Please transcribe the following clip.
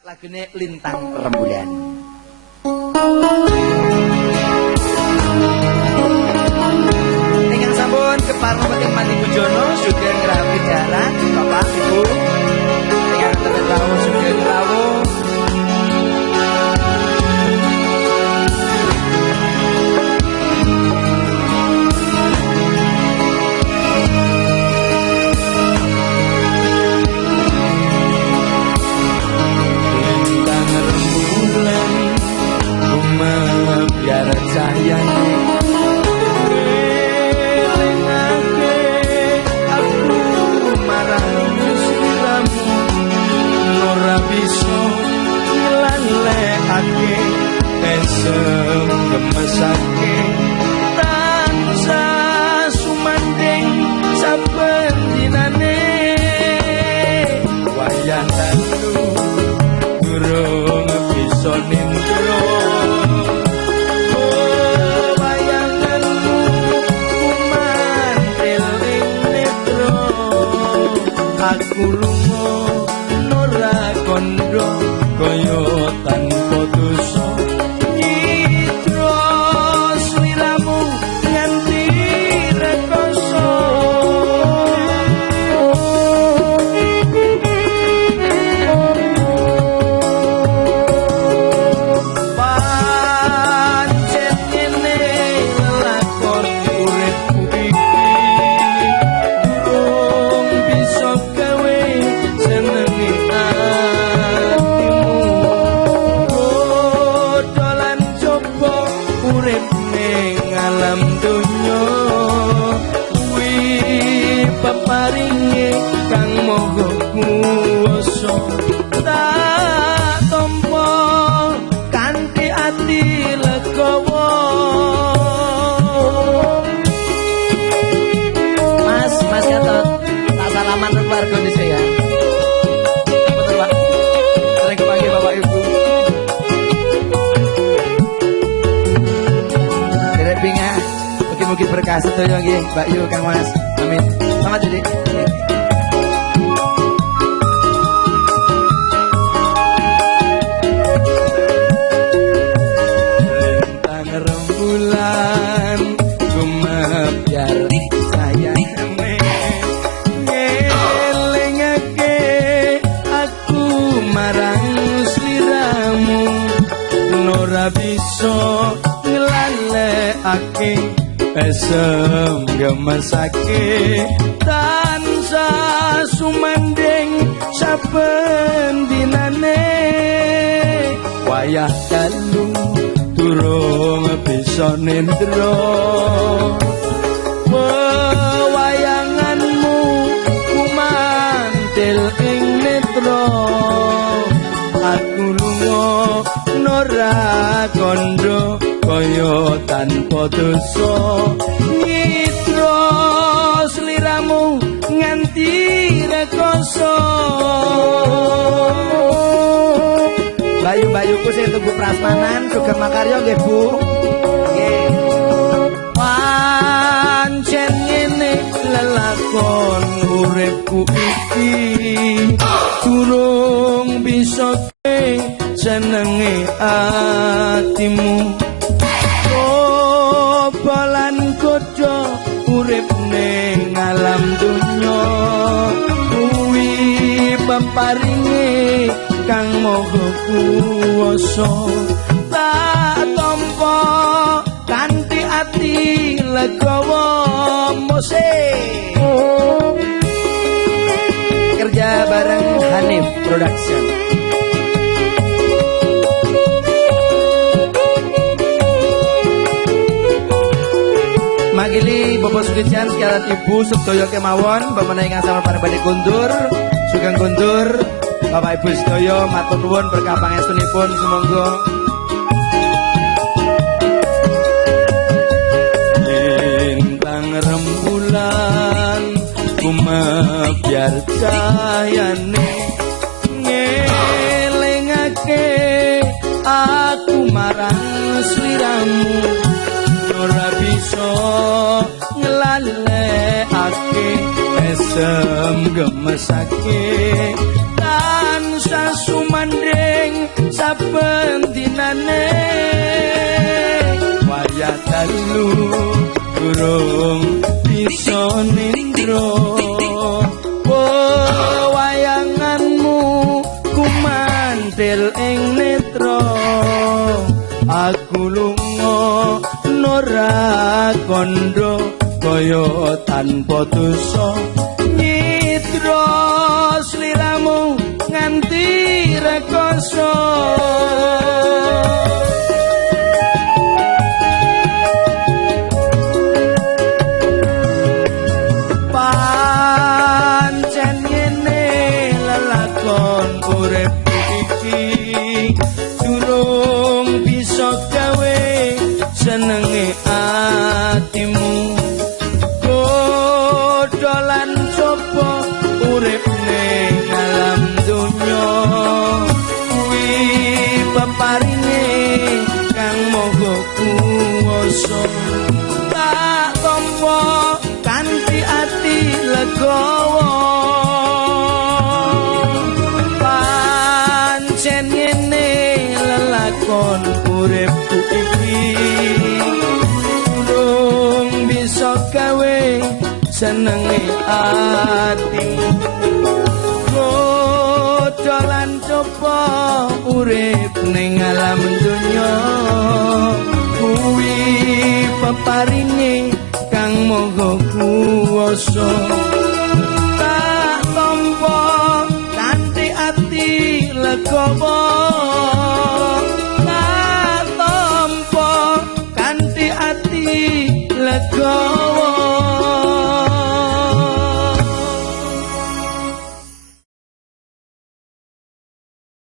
Lagune Lintang Rembulan. Ingkang sampun kepareng penting Mandi Bujono sugeng rawuh jalan Bapak Ibu. Ingkang wonten rawuh sugeng rawuh. Biar cahayane ngelingake aku marang sliramu ora bisa ngelalekake esem gemesake tansah sumanding saben dinane wayah dalu durung bisa nindro. Aku lunga nora kondo kaya tanpa dosa nyitra sliramu nganti rekoso pancen ngene lakon uripku iki durung bisa paringe kang moga kuwasa tak tampa kanthi ati legawa Mas Gatot tak salaman keluarga dhisik ya betul Pak sering kepanggil Bapak Ibu derek bingah mugi-mugi berkah sedaya nggih Mbak Yu Kang Mas amin. Selamat jadi. Lintang rembulan gumebyar sayangane ngelingake aku marang sliramu ora bisa nglalekake esem gemesake tansah sumanding saben dinane wayah dalu durung bisa nindra wewayanganmu kumantil ing netra aku lunga nora kondo kaya tanpa dosa nyitra sliramu nganti rekoso bayu-bayuku sing tunggu prasmanan sugeng makarya nggih Bu nggih pancen ngene lelakon uripku iki durung bisa jenenge atimu balan kodho urip ning alam donya kuwi peparinge kang moga kuwasa tak tampa kanthi ati legawa musik kerja bareng Hanif Production. Magili Bapak Sugijan sekalian Ibu sedaya kemawon pamana ingkang sampun pareng kundur sugeng kundur Bapak Ibu sedaya matur nuwun berkah pangestunipun sumangga lintang rembulan gumebyar cahayane ngelingake aku marang sliramu ora bisa nglalekake esem gemesake tansah suma mandeng saben dinane wayah dalu durung bisa nindro wayanganmu kumantil ing netra aku lunga nora kondo kaya tanpa dosa nyitra sliramu nganti rekoso pancen ngene lelakon urip iki durung bisa gawe senenge atimu dolan coba urip ning alam donya kuwi peparinge kang moga kuwasa tak tampa kanthi ati legawa pancen ngene lelakon uripku iki durung bisa gawe senenge ati dolan coba urip ning alam donya kuwi peparinge kang moga kuwasa